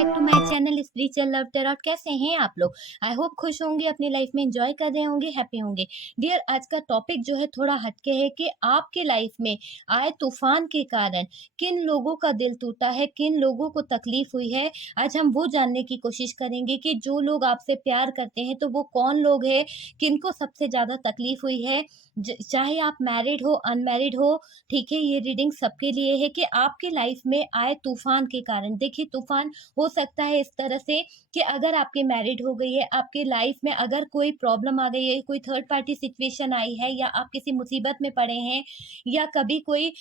Back to my channel spiritual love tarot. कैसे हैं आप लोग? आई होप खुश होंगे, अपनी लाइफ में एंजॉय कर रहे होंगे, हैप्पी होंगे। डियर, आज का टॉपिक जो है थोड़ा हटके है कि आपके लाइफ में आए तूफान के कारण किन लोगों का दिल टूटा है, किन लोगों को तकलीफ हुई है। आज हम वो जानने की कोशिश करेंगे कि जो लोग आपसे प्यार करते हैं तो वो कौन लोग हैं, किनको सबसे ज्यादा तकलीफ हुई है। चाहे आप मैरिड हो, अनमैरिड हो, ठीक है, ये रीडिंग सबके लिए है कि आपके लाइफ में आए तूफान के कारण। देखिए, तूफान हो सकता है इस तरह से कि अगर आपके मैरिड हो गई है, आपके लाइफ में अगर कोई प्रॉब्लम आ गई है, कोई थर्ड पार्टी सिचुएशन आई है, या आप किसी मुसीबत में पड़े हैं, या कभी कोई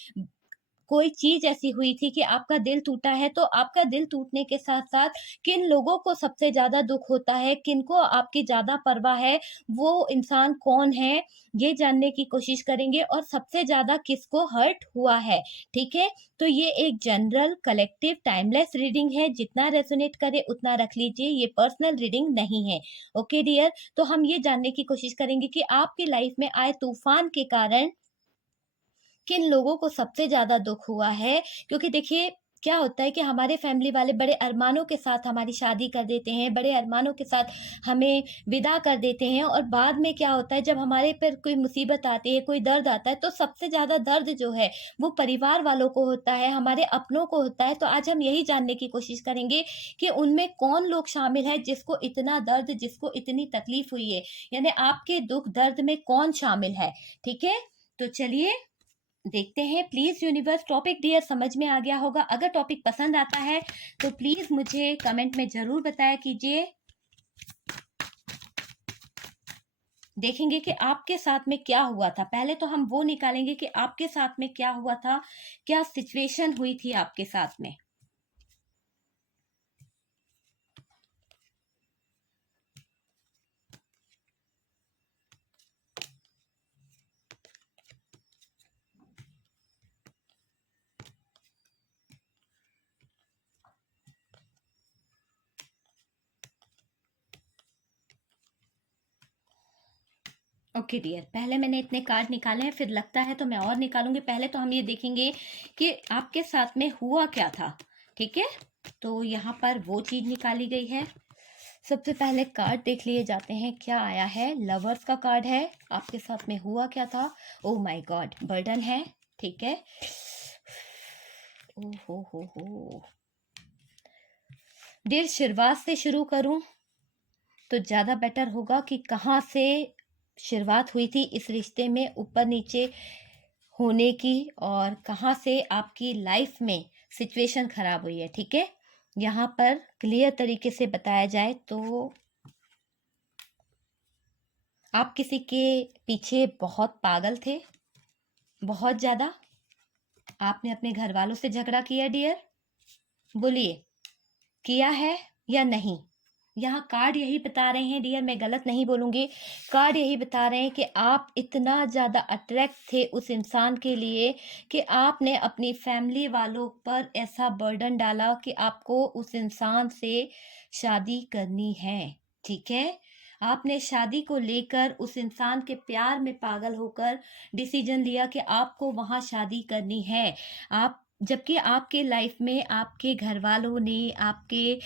कोई चीज ऐसी हुई थी कि आपका दिल टूटा है, तो आपका दिल टूटने के साथ साथ किन लोगों को सबसे ज्यादा दुख होता है, किनको आपकी ज्यादा परवाह है, वो इंसान कौन है, ये जानने की कोशिश करेंगे। और सबसे ज्यादा किसको हर्ट हुआ है, ठीक है। तो ये एक जनरल कलेक्टिव टाइमलेस रीडिंग है, जितना रेजोनेट करे उतना रख लीजिए, ये पर्सनल रीडिंग नहीं है। ओके डियर, तो हम ये जानने की कोशिश करेंगे कि आपकी लाइफ में आए तूफान के कारण किन लोगों को सबसे ज़्यादा दुःख हुआ है। क्योंकि देखिए, क्या होता है कि हमारे फैमिली वाले बड़े अरमानों के साथ हमारी शादी कर देते हैं, बड़े अरमानों के साथ हमें विदा कर देते हैं, और बाद में क्या होता है, जब हमारे पर कोई मुसीबत आती है, कोई दर्द आता है, तो सबसे ज़्यादा दर्द जो है वो परिवार वालों को होता है, हमारे अपनों को होता है। तो आज हम यही जानने की कोशिश करेंगे कि उनमें कौन लोग शामिल है जिसको इतना दर्द, जिसको इतनी तकलीफ हुई है, यानी आपके दुःख दर्द में कौन शामिल है, ठीक है। तो चलिए देखते हैं। प्लीज यूनिवर्स, टॉपिक डियर समझ में आ गया होगा। अगर टॉपिक पसंद आता है तो प्लीज मुझे कमेंट में जरूर बताया कीजिए। देखेंगे कि आपके साथ में क्या हुआ था। पहले तो हम वो निकालेंगे कि आपके साथ में क्या हुआ था, क्या सिचुएशन हुई थी आपके साथ में। ओके डियर, पहले मैंने इतने कार्ड निकाले हैं, फिर लगता है तो मैं और निकालूंगी। पहले तो हम ये देखेंगे कि आपके साथ में हुआ क्या था, ठीक है। तो यहाँ पर वो चीज निकाली गई है। सबसे पहले कार्ड देख लिए जाते हैं क्या आया है। लवर्स का कार्ड है। आपके साथ में हुआ क्या था? ओह माय गॉड, बर्डन है, ठीक है। ओ हो डियर, शुरुआत से शुरू करूं तो ज्यादा बेटर होगा कि कहाँ से शुरुआत हुई थी इस रिश्ते में, ऊपर नीचे होने की, और कहाँ से आपकी लाइफ में सिचुएशन खराब हुई है, ठीक है। यहाँ पर क्लियर तरीके से बताया जाए तो आप किसी के पीछे बहुत पागल थे, बहुत ज्यादा। आपने अपने घर वालों से झगड़ा किया डियर, बोलिए किया है या नहीं। यहाँ कार्ड यही बता रहे हैं डियर, मैं गलत नहीं बोलूंगी। कार्ड यही बता रहे हैं कि आप इतना ज्यादा अट्रैक्ट थे उस इंसान के लिए कि आपने अपनी फैमिली वालों पर ऐसा बर्डन डाला कि आपको उस इंसान से शादी करनी है, ठीक है। आपने शादी को लेकर उस इंसान के प्यार में पागल होकर डिसीजन लिया कि आपको वहां शादी करनी है। आप, जबकि आपके लाइफ में आपके घर वालों ने आपके,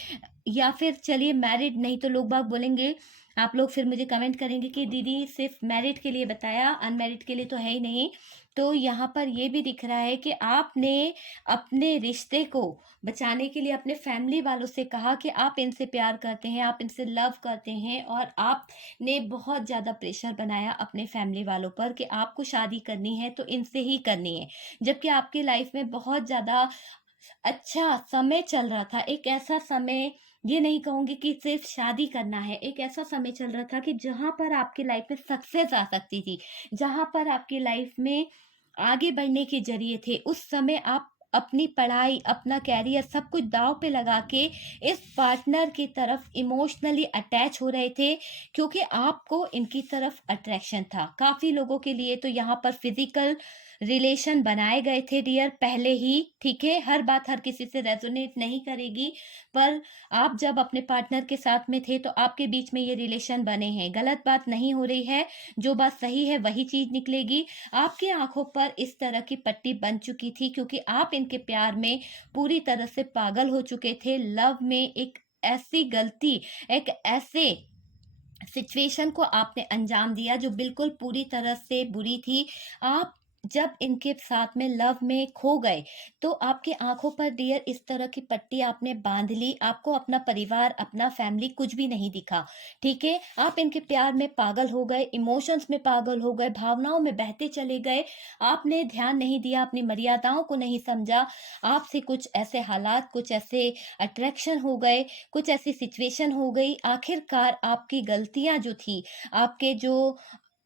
या फिर चलिए मैरिड नहीं तो लोग बाग बोलेंगे, आप लोग फिर मुझे कमेंट करेंगे कि दीदी सिर्फ मैरिड के लिए बताया, अनमैरिड के लिए तो है ही नहीं। तो यहाँ पर ये भी दिख रहा है कि आपने अपने रिश्ते को बचाने के लिए अपने फैमिली वालों से कहा कि आप इनसे प्यार करते हैं, आप इनसे लव करते हैं, और आपने बहुत ज़्यादा प्रेशर बनाया अपने फैमिली वालों पर कि आपको शादी करनी है तो इनसे ही करनी है। जबकि आपकी लाइफ में बहुत ज़्यादा अच्छा समय चल रहा था, एक ऐसा समय, ये नहीं कहूंगी कि सिर्फ शादी करना है, एक ऐसा समय चल रहा था कि जहां पर आपकी लाइफ में सक्सेस आ सकती थी, जहां पर आपकी लाइफ में आगे बढ़ने के जरिए थे। उस समय आप अपनी पढ़ाई, अपना कैरियर, सब कुछ दांव पे लगा के इस पार्टनर की तरफ इमोशनली अटैच हो रहे थे, क्योंकि आपको इनकी तरफ अट्रैक्शन था। काफी लोगों के लिए तो यहाँ पर फिजिकल रिलेशन बनाए गए थे डियर पहले ही, ठीक है? हर बात हर किसी से रेज़ोनेट नहीं करेगी, पर आप जब अपने पार्टनर के साथ में थे तो आपके बीच में ये रिलेशन बने हैं। गलत बात नहीं हो रही है, जो बात सही है वही चीज़ निकलेगी। आपकी आँखों पर इस तरह की पट्टी बन चुकी थी क्योंकि आप इनके प्यार में पूरी तरह से पागल हो चुके थे। लव में एक ऐसी गलती, एक ऐसे सिचुएशन को आपने अंजाम दिया जो बिल्कुल पूरी तरह से बुरी थी। आप जब इनके साथ में लव में खो गए, तो आपकी आँखों पर डियर इस तरह की पट्टी आपने बाँध ली। आपको अपना परिवार, अपना फैमिली कुछ भी नहीं दिखा, ठीक है? आप इनके प्यार में पागल हो गए, इमोशंस में पागल हो गए, भावनाओं में बहते चले गए। आपने ध्यान नहीं दिया, अपनी मर्यादाओं को नहीं समझा। आपसे कुछ ऐसे हालात, कुछ ऐसे अट्रैक्शन हो गए, कुछ ऐसी सिचुएशन हो गई, आखिरकार आपकी गलतियाँ जो थी, आपके जो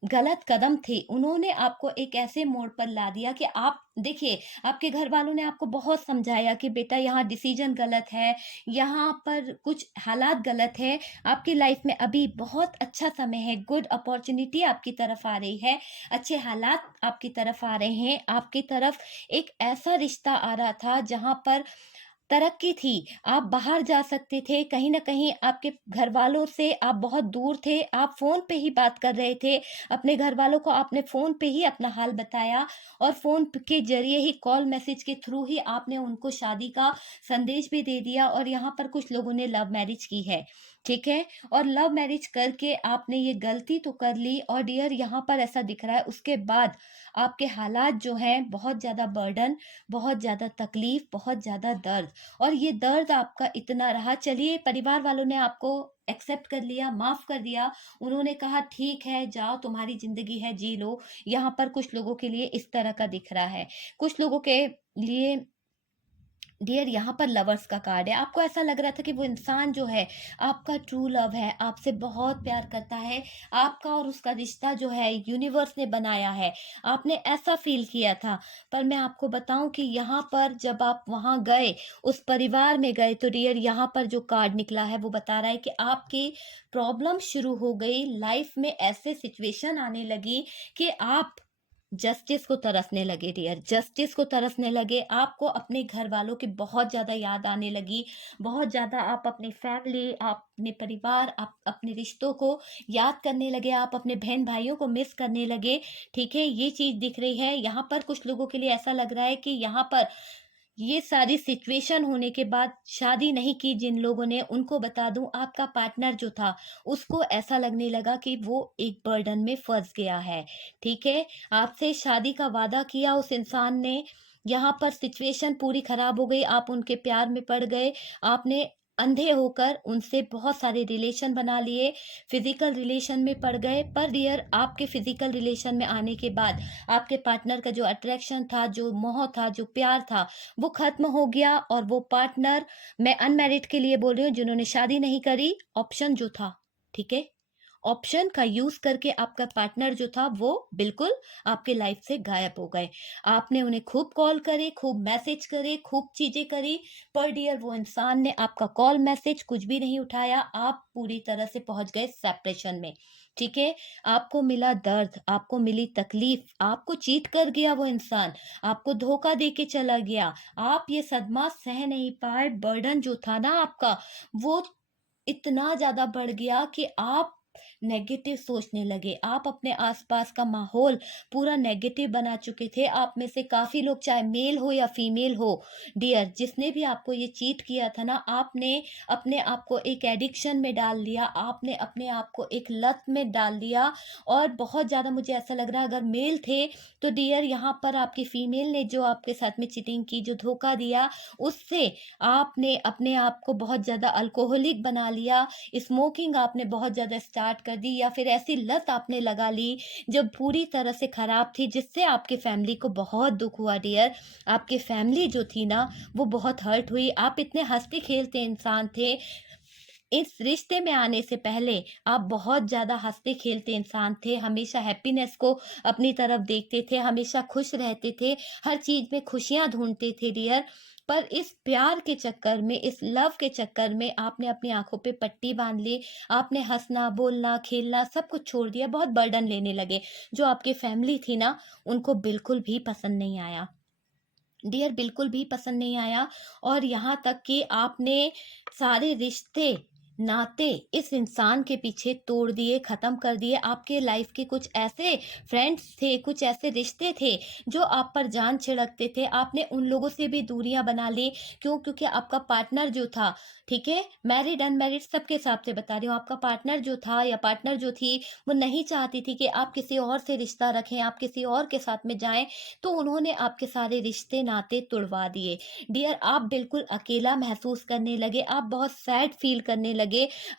गलत कदम थे, उन्होंने आपको एक ऐसे मोड़ पर ला दिया कि आप देखिए, आपके घरवालों ने आपको बहुत समझाया कि बेटा यहाँ डिसीज़न गलत है, यहाँ पर कुछ हालात गलत है, आपकी लाइफ में अभी बहुत अच्छा समय है, गुड अपॉर्च्युनिटी आपकी तरफ आ रही है, अच्छे हालात आपकी तरफ आ रहे हैं, आपकी तरफ एक ऐसा रिश्ता आ रहा था जहाँ पर तरक्की थी, आप बाहर जा सकते थे, कहीं न कहीं आपके घरवालों से आप बहुत दूर थे, आप फ़ोन पे ही बात कर रहे थे, अपने घरवालों को आपने फ़ोन पे ही अपना हाल बताया और फ़ोन के ज़रिए ही कॉल मैसेज के थ्रू ही आपने उनको शादी का संदेश भी दे दिया और यहाँ पर कुछ लोगों ने लव मैरिज की है, ठीक है? और लव मैरिज करके आपने ये गलती तो कर ली और डियर यहाँ पर ऐसा दिख रहा है उसके बाद आपके हालात जो हैं बहुत ज़्यादा बर्डन, बहुत ज़्यादा तकलीफ़, बहुत ज़्यादा दर्द और ये दर्द आपका इतना रहा, चलिए परिवार वालों ने आपको एक्सेप्ट कर लिया, माफ़ कर दिया। उन्होंने कहा ठीक है, जाओ तुम्हारी ज़िंदगी है, जी लो। यहाँ पर कुछ लोगों के लिए इस तरह का दिख रहा है। कुछ लोगों के लिए डियर यहाँ पर लवर्स का कार्ड है। आपको ऐसा लग रहा था कि वो इंसान जो है आपका ट्रू लव है, आपसे बहुत प्यार करता है, आपका और उसका रिश्ता जो है यूनिवर्स ने बनाया है, आपने ऐसा फील किया था। पर मैं आपको बताऊं कि यहाँ पर जब आप वहाँ गए, उस परिवार में गए, तो डियर यहाँ पर जो कार्ड निकला है वो बता रहा है कि आपकी प्रॉब्लम शुरू हो गई, लाइफ में ऐसे सिचुएशन आने लगी कि आप जस्टिस को तरसने लगे डियर, जस्टिस को तरसने लगे। आपको अपने घर वालों की बहुत ज़्यादा याद आने लगी, बहुत ज़्यादा आप अपनी फैमिली, आप अपने परिवार, आप अपने रिश्तों को याद करने लगे, आप अपने बहन भाइयों को मिस करने लगे, ठीक है? ये चीज़ दिख रही है। यहाँ पर कुछ लोगों के लिए ऐसा लग रहा है कि यहाँ पर ये सारी सिचुएशन होने के बाद शादी नहीं की जिन लोगों ने, उनको बता दूं आपका पार्टनर जो था उसको ऐसा लगने लगा कि वो एक बर्डन में फंस गया है, ठीक है? आपसे शादी का वादा किया उस इंसान ने, यहाँ पर सिचुएशन पूरी खराब हो गई, आप उनके प्यार में पड़ गए, आपने अंधे होकर उनसे बहुत सारे रिलेशन बना लिए, फिजिकल रिलेशन में पड़ गए। पर डियर आपके फिजिकल रिलेशन में आने के बाद आपके पार्टनर का जो अट्रैक्शन था, जो मोह था, जो प्यार था, वो खत्म हो गया और वो पार्टनर, मैं अनमैरिड के लिए बोल रही हूँ जिन्होंने शादी नहीं करी, ऑप्शन जो था, ठीक है? ऑप्शन का यूज करके आपका पार्टनर जो था वो बिल्कुल आपके लाइफ से गायब हो गए। आपने उन्हें खूब कॉल करे, खूब मैसेज करे, खूब चीजें करी, पर डियर वो इंसान ने आपका कॉल मैसेज कुछ भी नहीं उठाया। आप पूरी तरह से पहुंच गए सेपरेशन में, ठीक है? आपको मिला दर्द, आपको मिली तकलीफ, आपको चीट कर गया वो इंसान, आपको धोखा दे के चला गया, आप ये सदमा सह नहीं पाए, बर्डन जो था ना आपका वो इतना ज़्यादा बढ़ गया कि आप नेगेटिव सोचने लगे। आप अपने आसपास का माहौल पूरा नेगेटिव बना चुके थे। आप में से काफ़ी लोग, चाहे मेल हो या फीमेल हो डियर, जिसने भी आपको ये चीट किया था ना, आपने अपने आप को एक एडिक्शन में डाल लिया, आपने अपने आप को एक लत में डाल दिया। और बहुत ज़्यादा मुझे ऐसा लग रहा है अगर मेल थे तो डियर यहाँ पर आपकी फीमेल ने जो आपके साथ में चीटिंग की, जो धोखा दिया, उससे आपने अपने आप को बहुत ज़्यादा अल्कोहलिक बना लिया, स्मोकिंग आपने बहुत ज़्यादा स्टार्ट कर दी, या फिर ऐसी लत आपने लगा ली जो पूरी तरह से खराब थी, जिससे आपके फैमिली को बहुत दुख हुआ डियर। आपकी फैमिली जो थी ना वो बहुत हर्ट हुई। आप इतने हंसते खेलते इंसान थे, इस रिश्ते में आने से पहले आप बहुत ज़्यादा हंसते खेलते इंसान थे, हमेशा हैप्पीनेस को अपनी तरफ देखते थे, हमेशा खुश रहते थे, हर चीज़ में खुशियाँ ढूंढते थे डियर। पर इस प्यार के चक्कर में, इस लव के चक्कर में आपने अपनी आँखों पे पट्टी बाँध ली, आपने हँसना, बोलना, खेलना सब कुछ छोड़ दिया, बहुत बर्डन लेने लगे, जो आपकी फैमिली थी ना, उनको बिल्कुल भी पसंद नहीं आया। डियर बिल्कुल भी पसंद नहीं आया और यहाँ तक कि आपने सारे रिश्ते, नाते इस इंसान के पीछे तोड़ दिए, ख़त्म कर दिए। आपके लाइफ़ के कुछ ऐसे फ्रेंड्स थे, कुछ ऐसे रिश्ते थे, जो आप पर जान छिड़कते थे। आपने उन लोगों से भी दूरियाँ बना ली। क्यों? क्योंकि आपका पार्टनर जो था, ठीक है? मैरिड, अनमैरिड सबके हिसाब से बता रही हूँ। आपका पार्टनर जो था या पार्टनर जो थी, वो नहीं चाहती थी कि आप किसी और से रिश्ता रखें, आप किसी और के साथ में जाएँ। तो उन्होंने आपके सारे रिश्ते नाते तुड़वा दिए। डियर आप बिल्कुल अकेला महसूस करने लगे, आप बहुत सैड फील करने लगे,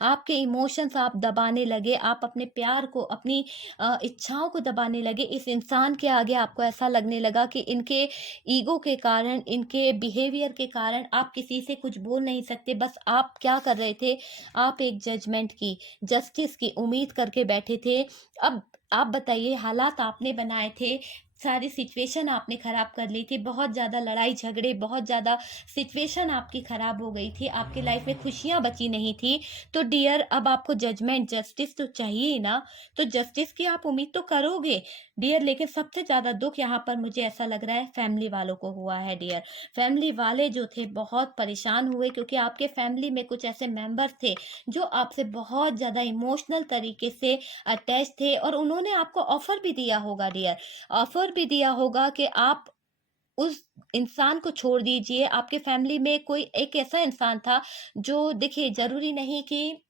आपके इमोशंस आप दबाने लगे, आप अपने प्यार को, अपनी इच्छाओं को दबाने लगे। इस इंसान के आगे आपको ऐसा लगने लगा कि इनके ईगो के कारण, इनके बिहेवियर के कारण आप किसी से कुछ बोल नहीं सकते। बस आप क्या कर रहे थे, आप एक जजमेंट की, जस्टिस की उम्मीद करके बैठे थे। अब आप बताइए, हालात आपने बनाए थे, सारी सिचुएशन आपने खराब कर ली थी, बहुत ज़्यादा लड़ाई झगड़े, बहुत ज़्यादा सिचुएशन आपकी खराब हो गई थी, आपकी लाइफ में खुशियाँ बची नहीं थी। तो डियर अब आपको जजमेंट, जस्टिस तो चाहिए ही ना, तो जस्टिस की आप उम्मीद तो करोगे डियर, लेकिन सबसे ज़्यादा दुःख यहाँ पर मुझे ऐसा लग रहा है फैमिली वालों को हुआ है डियर। फैमिली वाले जो थे बहुत परेशान हुए, क्योंकि आपके फैमिली में कुछ ऐसे मेंबर थे जो आपसे बहुत ज़्यादा इमोशनल तरीके से अटैच थे, और उन्होंने आपको ऑफर भी दिया होगा डियर, ऑफर भी दिया होगा कि आप उस इंसान को छोड़ दीजिए। आपके फैमिली में कोई एक ऐसा इंसान था, जो देखिए ज़रूरी नहीं कि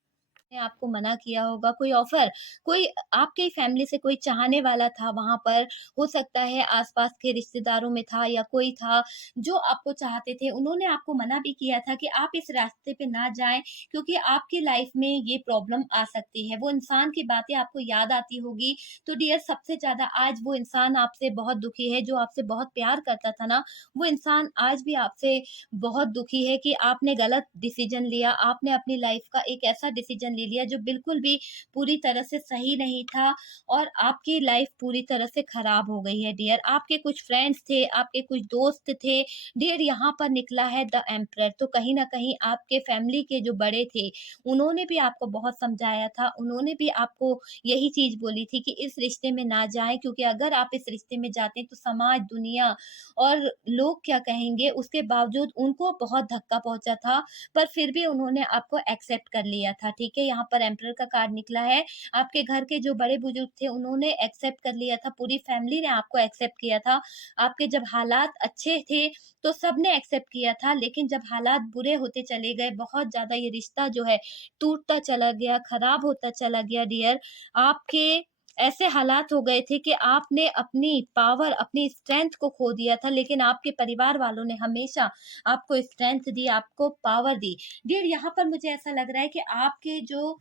ने आपको मना किया होगा, कोई ऑफ़र, कोई आपकी ही फैमिली से कोई चाहने वाला था वहाँ पर, हो सकता है आस-पास के रिश्तेदारों में था या कोई था जो आपको चाहते थे। उन्होंने आपको मना भी किया था कि आप इस रास्ते पे ना जाएँ, क्योंकि आपकी लाइफ़ में ये प्रॉब्लम आ सकती है। वो इंसान की बातें आपको याद आती होगी, तो डियर सबसे ज़्यादा आज वो इंसान आपसे बहुत दुखी है, जो आपसे बहुत प्यार करता था ना, वो इंसान आज भी आपसे बहुत दुखी है कि आपने गलत डिसीजन लिया, आपने अपनी लाइफ का एक ऐसा डिसीजन ले लिया जो बिल्कुल भी पूरी तरह से सही नहीं था, और आपकी लाइफ पूरी तरह से खराब हो गई है डियर। आपके कुछ फ्रेंड्स थे, आपके कुछ दोस्त थे, डियर यहाँ पर निकला है द एम्परर। तो कहीं न कहीं आपके फैमिली के जो बड़े थे, उन्होंने भी आपको बहुत समझाया था, उन्होंने भी आपको यही चीज़ बोली थी कि इस रिश्ते में ना जाएँ, क्योंकि अगर आप इस रिश्ते में जाते हैं तो समाज, दुनिया और लोग क्या कहेंगे, उसके बावजूद उनको बहुत धक्का पहुँचा था, पर फिर भी उन्होंने आपको एक्सेप्ट कर लिया था, ठीक है? यहाँ पर एम्परर का कार्ड निकला है। आपके घर के जो बड़े-बुजुर्ग थे, उन्होंने एक्सेप्ट कर लिया था, पूरी फैमिली ने आपको एक्सेप्ट किया था। आपके जब हालात अच्छे थे, तो सबने एक्सेप्ट किया था, लेकिन जब हालात बुरे होते चले गए, बहुत ज़्यादा ये रिश्ता जो है टूटता चला गया, खराब होता चला गया डियर, आपके ऐसे हालात हो गए थे कि आपने अपनी पावर, अपनी स्ट्रेंथ को खो दिया था, लेकिन आपके परिवार वालों ने हमेशा आपको स्ट्रेंथ दी, आपको पावर दी। डियर यहाँ पर मुझे ऐसा लग रहा है कि आपके जो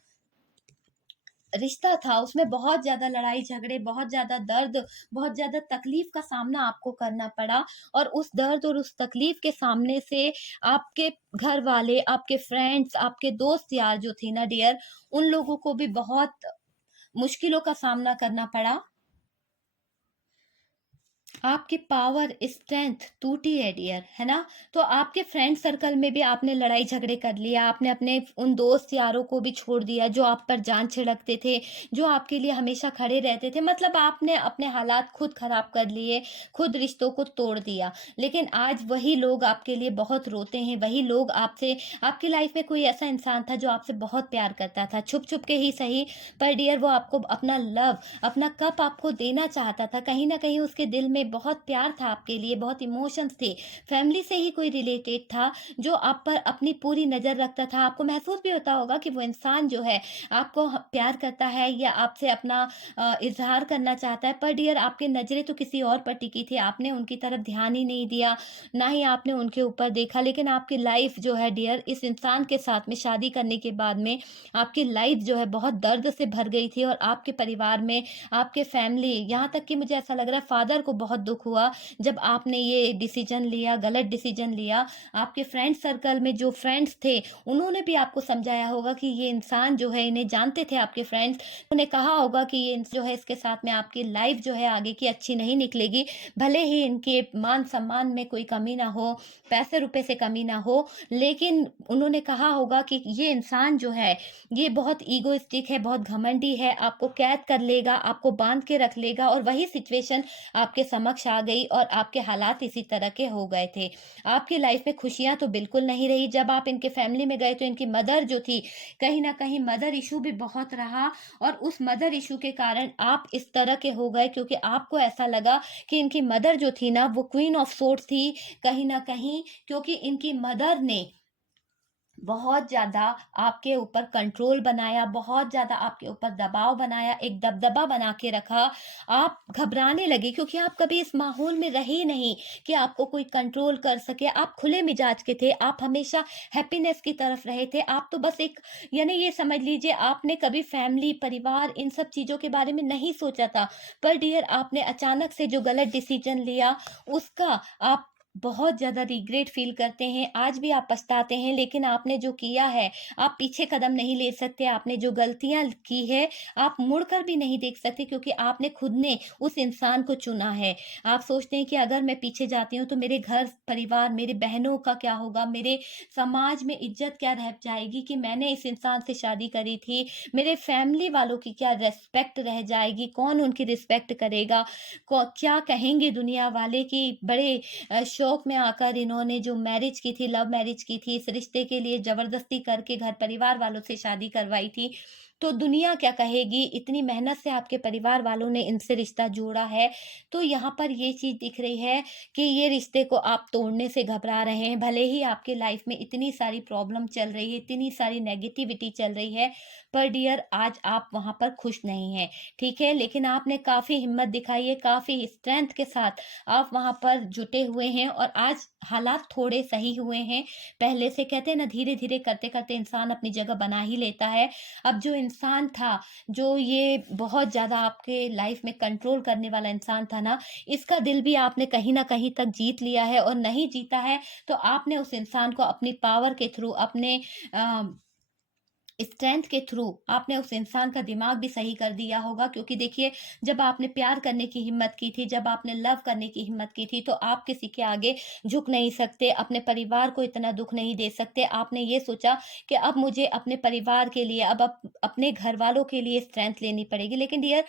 रिश्ता था उसमें बहुत ज़्यादा लड़ाई झगड़े, बहुत ज़्यादा दर्द, बहुत ज़्यादा तकलीफ़ का सामना आपको करना पड़ा, और उस दर्द और उस तकलीफ़ के सामने से आपके घर वाले, आपके फ्रेंड्स, आपके दोस्त यार जो थे ना डियर, उन लोगों को भी बहुत मुश्किलों का सामना करना पड़ा। आपकी पावर, स्ट्रेंथ टूटी है डियर, है ना? तो आपके फ्रेंड सर्कल में भी आपने लड़ाई झगड़े कर लिया, आपने अपने उन दोस्त यारों को भी छोड़ दिया जो आप पर जान छिड़कते थे, जो आपके लिए हमेशा खड़े रहते थे। मतलब आपने अपने हालात खुद खराब कर लिए, खुद रिश्तों को तोड़ दिया। लेकिन आज वही लोग आपके लिए बहुत रोते हैं, वही लोग आपसे, आपकी लाइफ में कोई ऐसा इंसान था जो आपसे बहुत प्यार करता था, छुप-छुप के ही सही, पर डियर वो आपको अपना लव, अपना कप आपको देना चाहता था। कहीं न कहीं उसके दिल में बहुत प्यार था आपके लिए, बहुत इमोशंस थे। फैमिली से ही कोई रिलेटेड था जो आप पर अपनी पूरी नज़र रखता था। आपको महसूस भी होता होगा कि वो इंसान जो है आपको प्यार करता है या आपसे अपना इज़हार करना चाहता है, पर डियर आपकी नज़रें तो किसी और पर टिकी थी। आपने उनकी तरफ ध्यान ही नहीं दिया, ना ही आपने उनके ऊपर देखा। लेकिन आपकी लाइफ जो है डियर, इस इंसान के साथ में शादी करने के बाद में आपकी लाइफ जो है बहुत दर्द से भर गई थी, और आपके परिवार में, आपके फैमिली, यहाँ तक कि मुझे ऐसा लग रहा है फादर को बहुत दुःख हुआ जब आपने ये डिसीज़न लिया, गलत डिसीज़न लिया। आपके फ्रेंड सर्कल में जो फ्रेंड्स थे, उन्होंने भी आपको समझाया होगा कि ये इंसान जो है, इन्हें जानते थे आपके फ्रेंड्स, उन्होंने कहा होगा कि ये जो है इसके साथ में आपकी लाइफ़ जो है आगे की अच्छी नहीं निकलेगी। भले ही इनके मान-सम्मान में कोई कमी ना हो, पैसे-रुपए से कमी ना हो, लेकिन उन्होंने कहा होगा कि ये इंसान जो है, ये बहुत ईगोइस्टिक है, बहुत घमंडी है, आपको कैद कर लेगा, आपको बाँध के रख लेगा, और वही सिचुएशन आपके समक्ष आ गई और आपके हालात इसी तरह के हो गए थे। आपकी लाइफ में खुशियाँ तो बिल्कुल नहीं रही। जब आप इनके फैमिली में गए तो इनकी मदर जो थी, कहीं न कहीं मदर इश्यू भी बहुत रहा, और उस मदर इश्यू के कारण आप इस तरह के हो गए, क्योंकि आपको ऐसा लगा कि इनकी मदर जो थी ना, वो क्वीन ऑफ सोर्ड्स थी कहीं न कहीं, क्योंकि इनकी मदर ने बहुत ज़्यादा आपके ऊपर कंट्रोल बनाया, बहुत ज़्यादा आपके ऊपर दबाव बनाया, एक दबदबा बना के रखा। आप घबराने लगे क्योंकि आप कभी इस माहौल में रहे ही नहीं कि आपको कोई कंट्रोल कर सके। आप खुले मिजाज के थे, आप हमेशा हैप्पीनेस की तरफ रहे थे। आप तो बस एक, यानी ये समझ लीजिए, आपने कभी फैमिली, परिवार, इन सब चीज़ों के बारे में नहीं सोचा था। पर डियर, आपने अचानक से जो गलत डिसीज़न लिया, उसका आप बहुत ज़्यादा रिग्रेट फ़ील करते हैं, आज भी आप पछताते हैं, लेकिन आपने जो किया है, आप पीछे कदम नहीं ले सकते। आपने जो गलतियाँ की है, आप मुड़कर भी नहीं देख सकते, क्योंकि आपने खुद ने उस इंसान को चुना है। आप सोचते हैं कि अगर मैं पीछे जाती हूँ, तो मेरे घर परिवार, मेरी बहनों का क्या होगा? मेरे समाज में इज़्ज़त क्या रह जाएगी कि मैंने इस इंसान से शादी करी थी? मेरे फैमिली वालों की क्या रिस्पेक्ट रह जाएगी? कौन उनकी रिस्पेक्ट करेगा? क्या कहेंगे दुनिया वाले कि बड़े शौक में आकर इन्होंने जो मैरिज की थी, लव मैरिज की थी, इस रिश्ते के लिए ज़बरदस्ती करके घर परिवार वालों से शादी करवाई थी। तो दुनिया क्या कहेगी? इतनी मेहनत से आपके परिवार वालों ने इनसे रिश्ता जोड़ा है। तो यहाँ पर ये चीज़ दिख रही है कि ये रिश्ते को आप तोड़ने से घबरा रहे हैं। भले ही आपके लाइफ में इतनी सारी प्रॉब्लम चल रही है, इतनी सारी नेगेटिविटी चल रही है, पर डियर, आज आप वहाँ पर खुश नहीं हैं, ठीक है? लेकिन आपने काफ़ी हिम्मत दिखाई है, काफ़ी स्ट्रेंथ के साथ आप वहाँ पर जुटे हुए हैं, और आज हालात थोड़े सही हुए हैं। पहले से, कहते हैं ना, धीरे-धीरे करते-करते इंसान अपनी जगह बना ही लेता है। अब जो इंसान था, जो ये बहुत ज़्यादा आपके लाइफ में कंट्रोल करने वाला इंसान था ना, इसका दिल भी आपने कहीं न कहीं तक जीत लिया है, और नहीं जीता है, तो आपने उस इंसान को अपनी पावर के थ्रू, अपने अ स्ट्रेंथ के थ्रू आपने उस इंसान का दिमाग भी सही कर दिया होगा, क्योंकि देखिए, जब आपने प्यार करने की हिम्मत की थी, जब आपने लव करने की हिम्मत की थी, तो आप किसी के आगे झुक नहीं सकते, अपने परिवार को इतना दुख नहीं दे सकते। आपने ये सोचा कि अब मुझे अपने परिवार के लिए, अब अपने घर वालों के लिए स्ट्रेंथ लेनी पड़ेगी। लेकिन डियर,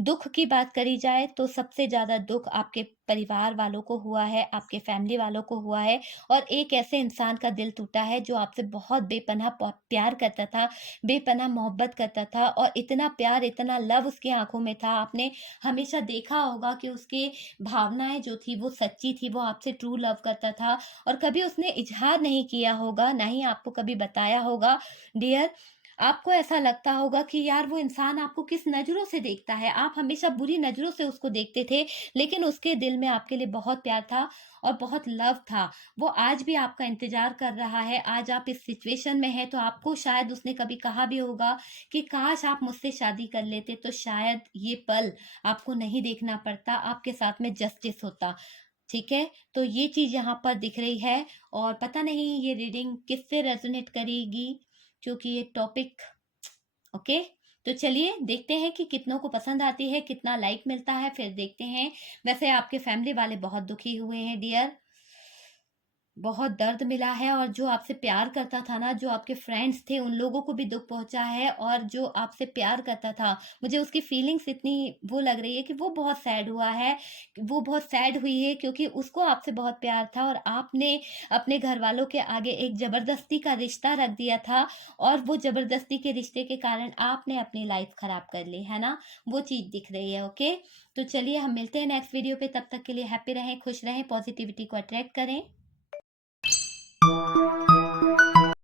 दुख की बात करी जाए तो सबसे ज्यादा दुख आपके परिवार वालों को हुआ है, आपके फैमिली वालों को हुआ है, और एक ऐसे इंसान का दिल टूटा है जो आपसे बहुत बेपनाह प्यार करता था, बेपनाह मोहब्बत करता था, और इतना प्यार, इतना लव उसकी आँखों में था। आपने हमेशा देखा होगा कि उसकी भावनाएँ जो थी वो सच्ची थी, वो आपसे ट्रू लव करता था, और कभी उसने इज़हार नहीं किया होगा, ना ही आपको कभी बताया होगा। डियर, आपको ऐसा लगता होगा कि यार, वो इंसान आपको किस नज़रों से देखता है, आप हमेशा बुरी नज़रों से उसको देखते थे, लेकिन उसके दिल में आपके लिए बहुत प्यार था और बहुत लव था। वो आज भी आपका इंतज़ार कर रहा है। आज आप इस सिचुएशन में हैं, तो आपको शायद उसने कभी कहा भी होगा कि काश आप मुझसे शादी कर लेते, तो शायद ये पल आपको नहीं देखना पड़ता, आपके साथ में जस्टिस होता। ठीक है? तो ये चीज़ यहाँ पर दिख रही है, और पता नहीं ये रीडिंग किससे रेज़ोनेट करेगी, क्योंकि ये टॉपिक, ओके? तो चलिए देखते हैं कि कितनों को पसंद आती है, कितना लाइक मिलता है, फिर देखते हैं। वैसे आपके फैमिली वाले बहुत दुखी हुए हैं डियर, बहुत दर्द मिला है, और जो आपसे प्यार करता था ना, जो आपके फ्रेंड्स थे, उन लोगों को भी दुःख पहुँचा है, और जो आपसे प्यार करता था, मुझे उसकी फीलिंग्स इतनी वो लग रही है कि वो बहुत सैड हुआ है। वो बहुत सैड हुई है क्योंकि उसको आपसे बहुत प्यार था, और आपने अपने घरवालों के आगे एक ज़बरदस्ती का रिश्ता रख दिया था, और वो ज़बरदस्ती के रिश्ते के कारण आपने अपनी लाइफ़ ख़राब कर ली, है ना? वो चीज़ दिख रही है, ओके? तो चलिए हम मिलते हैं नेक्स्ट वीडियो पे, तब तक के लिए हैप्पी रहें, खुश रहें, पॉज़िटिविटी को अट्रैक्ट करें।